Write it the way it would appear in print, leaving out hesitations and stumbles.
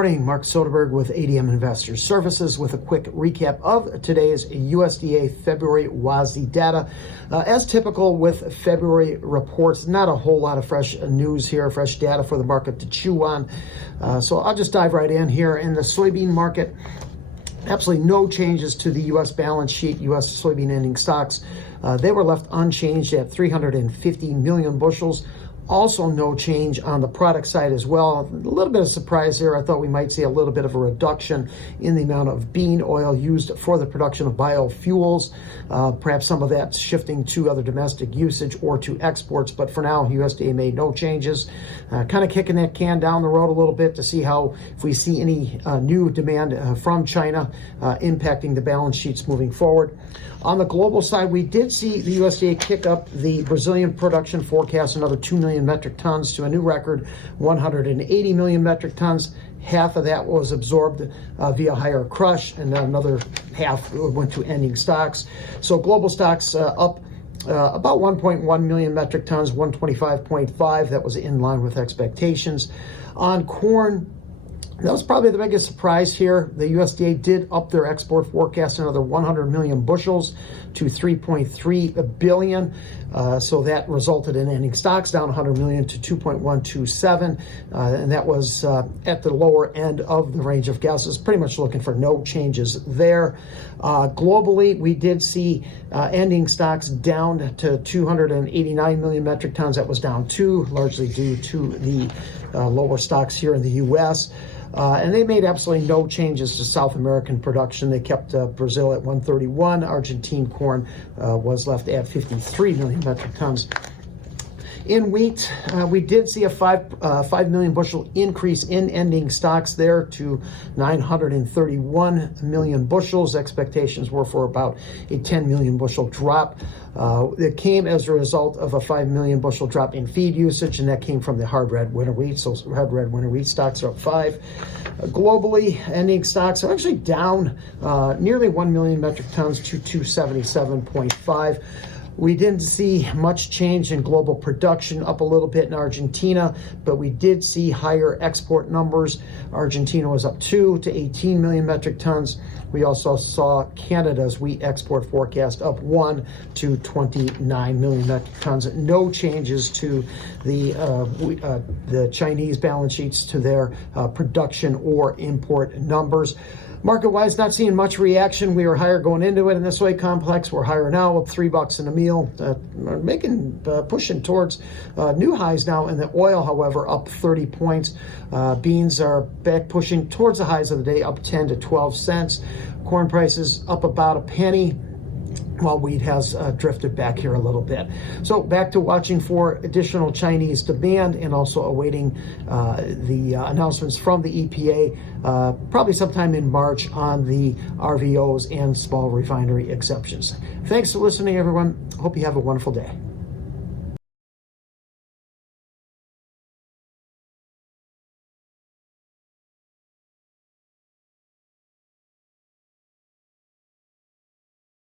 morning, Mark Soderberg with ADM Investor Services with a quick recap of today's USDA February WASDE data. As typical with February reports, not a whole lot of fresh news here, fresh data for the market to chew on. So I'll just dive right in here. In the soybean market, absolutely no changes to the U.S. balance sheet, U.S. soybean ending stocks. They were left unchanged at 350 million bushels. Also no change on the product side as well. A little bit of surprise here. I thought we might see a little bit of a reduction in the amount of bean oil used for the production of biofuels. Perhaps some of that's shifting to other domestic usage or to exports, but for now, USDA made no changes. Kind of kicking that can down the road a little bit to see how, if we see any new demand from China impacting the balance sheets moving forward. On the global side, we did see the USDA kick up the Brazilian production forecast another 2 million metric tons to a new record, 180 million metric tons. Half of that was absorbed via higher crush, and another half went to ending stocks. So global stocks up about 1.1 million metric tons, 125.5. That was in line with expectations. On corn, that was probably the biggest surprise here. The USDA did up their export forecast another 100 million bushels to 3.3 billion. So that resulted in ending stocks down 100 million to 2.127. And that was at the lower end of the range of guesses, pretty much looking for no changes there. Globally, we did see ending stocks down to 289 million metric tons. That was down 2, largely due to the lower stocks here in the U.S. And they made absolutely no changes to South American production. They kept Brazil at 131. Argentine corn was left at 53 million metric tons. In wheat, we did see a 5 million bushel increase in ending stocks there to 931 million bushels. Expectations were for about a 10 million bushel drop. It came as a result of a 5 million bushel drop in feed usage, and that came from the hard red winter wheat. So hard red winter wheat stocks are up 5. Globally, ending stocks are actually down nearly 1 million metric tons to 277.5. We didn't see much change in global production, up a little bit in Argentina, but we did see higher export numbers. Argentina was up 2 to 18 million metric tons. We also saw Canada's wheat export forecast up 1 to 29 million metric tons. No changes to the Chinese balance sheets to their production or import numbers. Market-wise, not seeing much reaction. We were higher going into it in the soy complex. We're higher now, up $3 in a meal. Pushing towards new highs now in the oil, however, up 30 points. Beans are back pushing towards the highs of the day, up 10 to 12 cents. Corn prices up about a penny, while wheat has drifted back here a little bit. So back to watching for additional Chinese demand and also awaiting the announcements from the EPA, probably sometime in March, on the RVOs and small refinery exceptions. Thanks for listening, everyone. Hope you have a wonderful day.